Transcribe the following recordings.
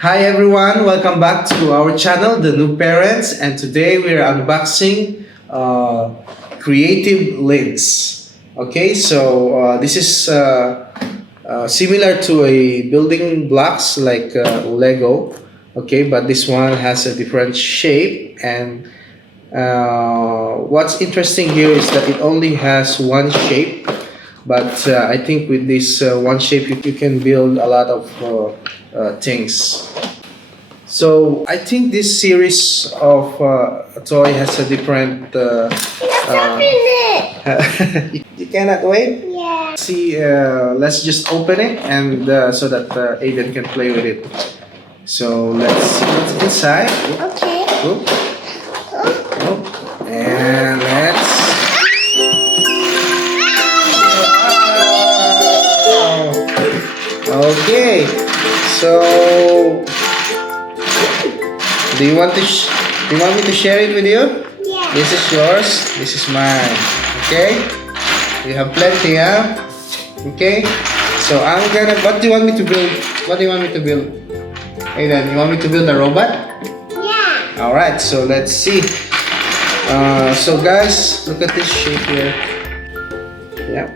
Hi everyone, welcome back to our channel, The Noob Parents, and today we are unboxing creative links. Okay, so this is similar to a building blocks like Lego. Okay, but this one has a different shape, and what's interesting here is that it only has one shape. But I think with this one shape, you can build a lot of things. So I think this series of toy has a different. Let's open it. You cannot wait. Yeah. See, let's just open it and so that Aiden can play with it. So let's see what's inside. Okay. Oop, oop. And let's. Okay, so do you want me to share it with you? Yeah. This is yours. This is mine. Okay. We have plenty, huh? Okay. So I'm gonna. What do you want me to build? What do you want me to build? Hey, then you want me to build a robot? Yeah. All right. So let's see. So guys, look at this shape here. Yeah.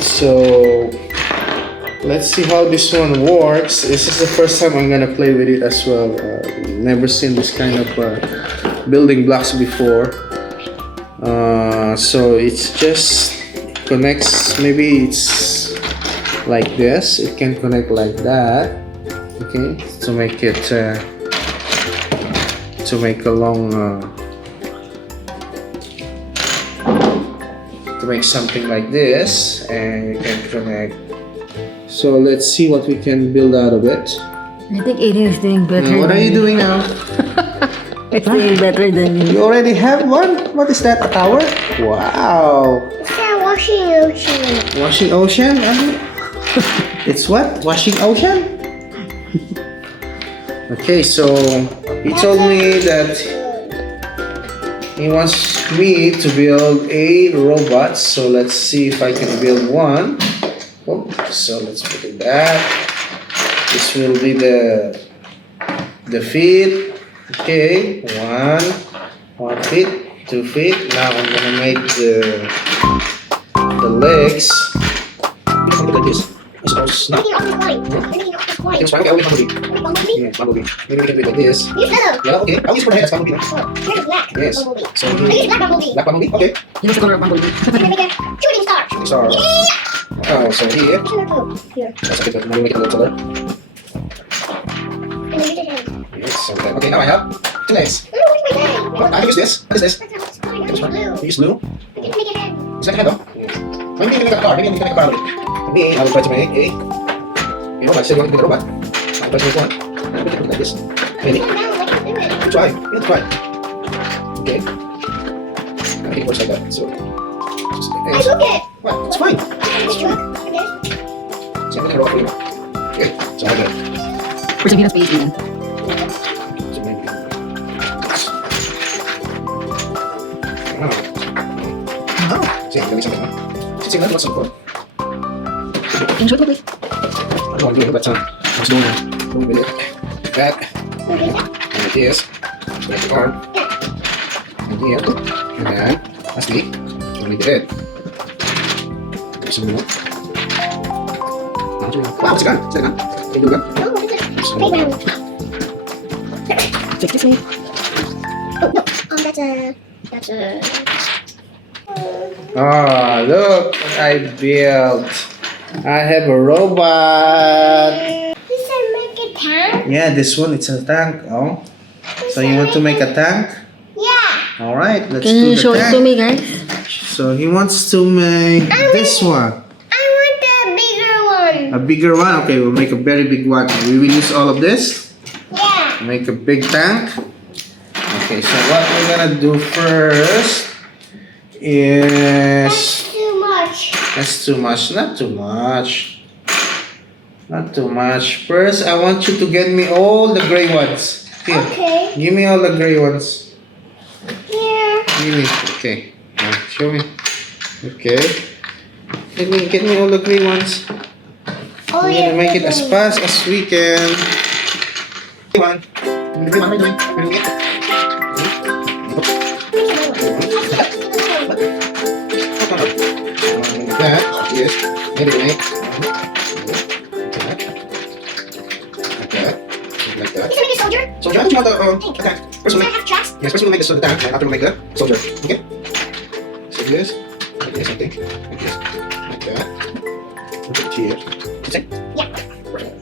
So. Let's see how this one works. This is the first time I'm gonna play with it as well. Never seen this kind of building blocks before. So it's just connects. Maybe it's like this. It can connect like that. Okay, to make it to make a long to make something like this, and you can connect. So let's see what we can build out of it. I think Aiden is doing better. What are you doing now? It's doing better than you. You already have one? What is that? A tower? Wow! It's a washing machine. Washing ocean? It's what? Washing ocean? Okay, so he told me that he wants me to build a robot. So let's see if I can build one. Oh, so let's put it back. This will be the feet. Okay, one feet, 2 feet. Now I'm gonna make the legs. Look at this. I suppose not. It's fine. Okay, I'll use bumblebee. Yeah, bumblebee. Maybe we can do it like this. Use yellow. Yeah, okay. I'll use for the head as bumblebee. Oh, here's black. Yes. Bumblebee. So I use black bumblebee. black bumblebee. Okay. He wants the color of bumblebee. I'm gonna make a shooting star. Star. Oh, so here. Here. That's okay, but maybe make it a little taller. And then you did it. Yes, okay, now I have 2 legs. Oh, where's my head? What? I can use this. What is this? That's how it's This one. blue. You use blue. I can make a head. Is that a head though? Maybe you can make a car. Maybe you can make a car with it. Me, I will try to make a robot. Still want to make a robot. I'll try to make one. And we can put it like this. Maybe. Now I can do it. You try. You try. Okay. I think it works like that. So, just like I this. took it. Well, it's fine. It's truck. Okay. So I'm going to roll for you. Okay. So I got it. For some space, Aiden. So maybe. Wow. See, I'm going to something. See, that's what's so cool. Can you show it, please? I don't want to do it, but I was doing with it. That. What is that? And it is. Like the arm. And here. And then, lastly, we need the head. There's some more. Wow, it's a gun. Is that a gun? Can you do a gun? Oh, what is it? Playground. Excuse me. Oh, no. That's a... Ah, look what I built. I have a robot. This is make a tank? Yeah, this one, it's a tank. Oh. So you want to make a tank? Yeah. Alright, let's Can do you the show it tank. to me, guys? So he wants to make this one. I want the bigger one. A bigger one? Okay, we'll make a very big one. We will use all of this. Yeah. Make a big tank. Okay, so what we're gonna do first is... That's too much. That's too much. Not too much. Not too much. First, I want you to get me all the gray ones. Here. Okay. Give me all the gray ones. Here. Give me. Okay. Now, show me. Okay. Get me all the green ones. Oh, We're yeah. gonna make it as fast as we can. One. What are you doing? Like that. Yes. Maybe like that. Like that. Like that. Can I make a soldier? So, how do you want the tank? First Can we'll I have tracks? yes, first we'll make the tank, and after we'll make the soldier. Okay? So this, I think. Like this. Like that. Put it here. See? Yeah. Right.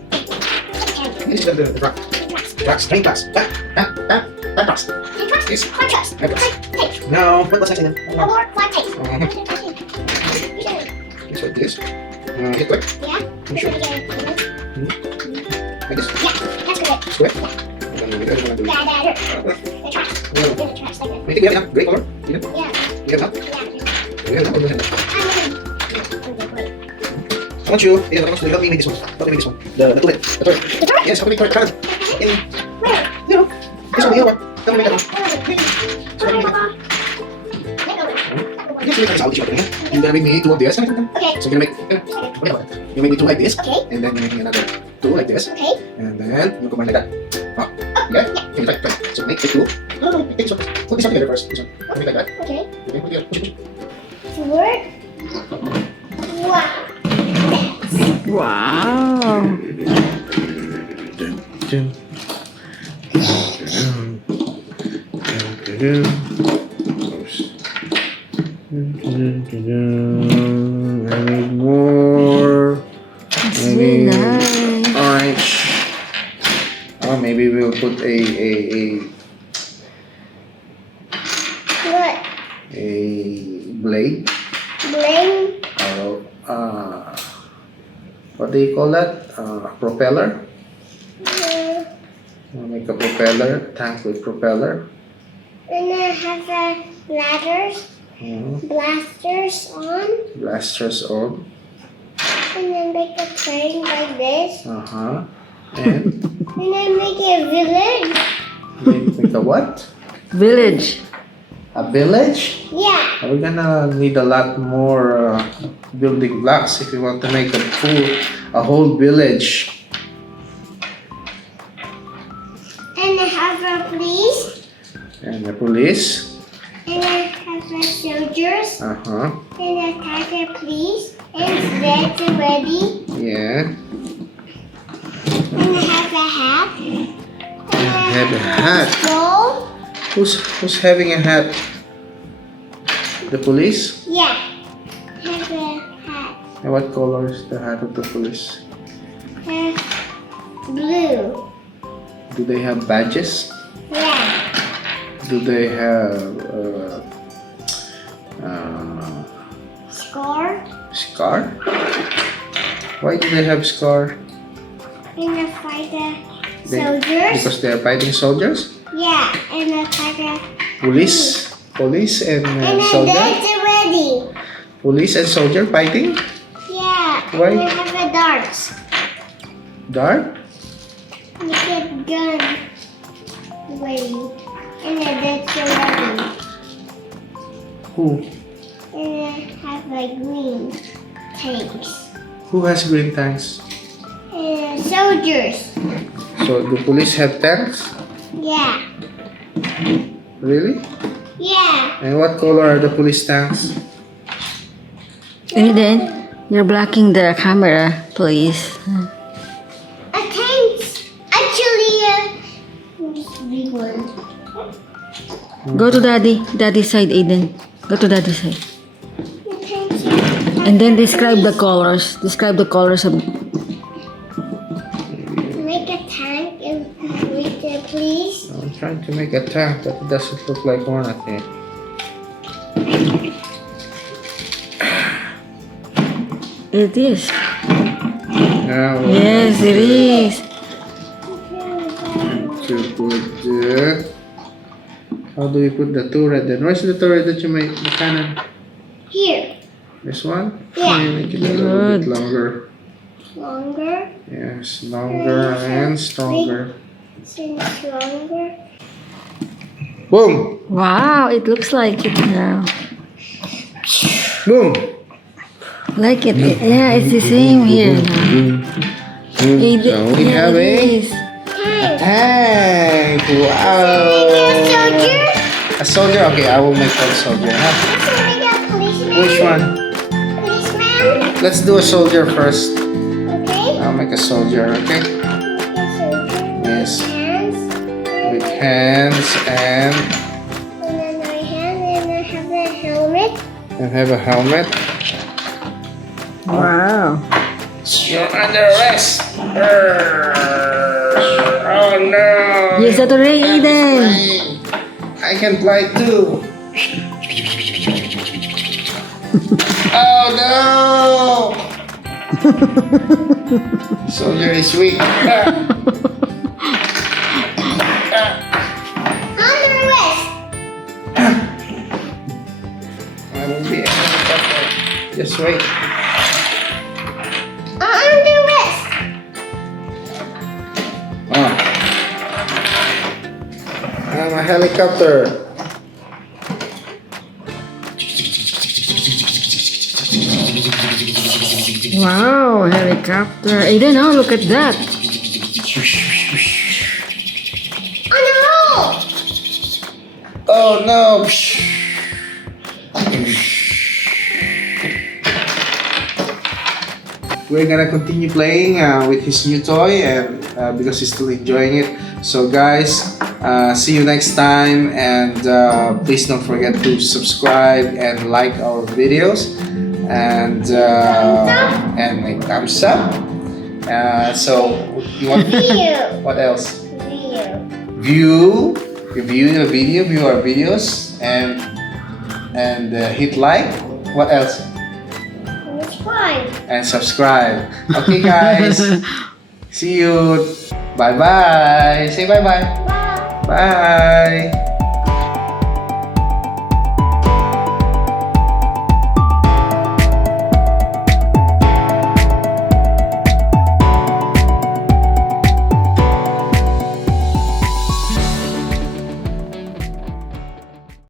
And This is the track. tracks. Tracks. Train tracks. Back tracks. And tracks. Yes. Flag tracks. Flag tracks. Tape. Now, put what's next in it? Or flag tape. Just like this. Hit click. Yeah. You sure? Like this. Yeah. That's good. Square. And then we go to the The tracks. The tracks like that. I think we have enough gray color. You know? Yeah. We have enough. Yeah. We have enough. We have enough. I want you, yeah, I want you to help me make this one. Help me make this one. The turret. The turret. The turret? Yes, help me make turret. In, Where? you know, this one here, what? Help me make that one. So help me make that. Yes, make that out. You're gonna make me two of this. Okay. So you're gonna make, you make me two like this. Okay. And then you make me another two like this. Okay. And then you combine like that. Oh, yeah? Okay, try. So make two. No, take this one. Put this one together first. This one. Make like that. Okay. Okay, put it together. Push, push. To work. Wow. Wow. Dun, I need more. That's I so need nice. orange. Oh, maybe we'll put What? a blade. Bling. What do you call that? Propeller. We'll make a propeller, tank with propeller. And then have the ladders, blasters on, Blasters on. and then make a train like this, And and then make a village. make a what? Village. A village? Yeah. We're gonna need a lot more building blocks if we want to make a whole village. And then have a police, And the police. and then have the soldiers, And then have the police, and that's ready. yeah. And then have a hat. And Have a hat. Bowl. Who's having a hat? The police? Yeah. Have a hat. And what color is the hat of the police? Blue. Do they have badges? Yeah. Do they have Score. scar? Why do they have scar? And then fight the They- soldiers. Because they are fighting soldiers? Yeah. And then fight the. Police and And then soldier? that's ready. Police and soldier fighting? Yeah. Why? And then have the darts. Dart? Make a gun ready. And then that's ready. Who? And then have like green tanks. Who has green tanks? And soldiers. So the police have tanks? Yeah. Really? Yeah. And what color are the police tanks? Aiden, you're blocking the camera, please. A tanks. Actually, this big one. Go to daddy's side, Aiden. Go to daddy's side. The tanks. And then describe the colors. Describe the colors of. Make a tank and with the police. I'm trying to make a tank, but it doesn't look like one, I think. It is. Now, Yes, it is. to put the... How do we put the turret then? Where's the turret that you made? The cannon? Here. This one? Yeah. Make it a little bit Good. longer. Longer. Yes, longer and stronger. Longer. Boom! Wow, it looks like it now. Boom! Like it. Yeah, it's the same here now. So we Yeah, have it a is. Tank. Wow. soldier. A soldier? Okay, I will make one soldier. Huh? Let's make a policeman. Which one? Policeman. Let's do a soldier first. Okay. I'll make a soldier, okay? Make a soldier. Yes. Hands. With hands and And then my hand, and I have a helmet. have a helmet. Wow. You're under arrest. Oh no. Yes, that already, Aiden. I can fly too. Oh no. Soldier is weak. Under arrest. I will be able to. Just wait. Under arrest. Oh. I'm a helicopter. Wow, helicopter. Aiden, oh, look at that. On the roll. Oh no! We're gonna continue playing with his new toy, and because he's still enjoying it. So guys, see you next time, and please don't forget to subscribe and like our videos, and make thumbs up. So you want Video. what else? Video. View the video, view our videos, and hit like. What else? Subscribe. And subscribe. Okay, guys. See you. Bye bye. Say bye bye. Bye. Bye.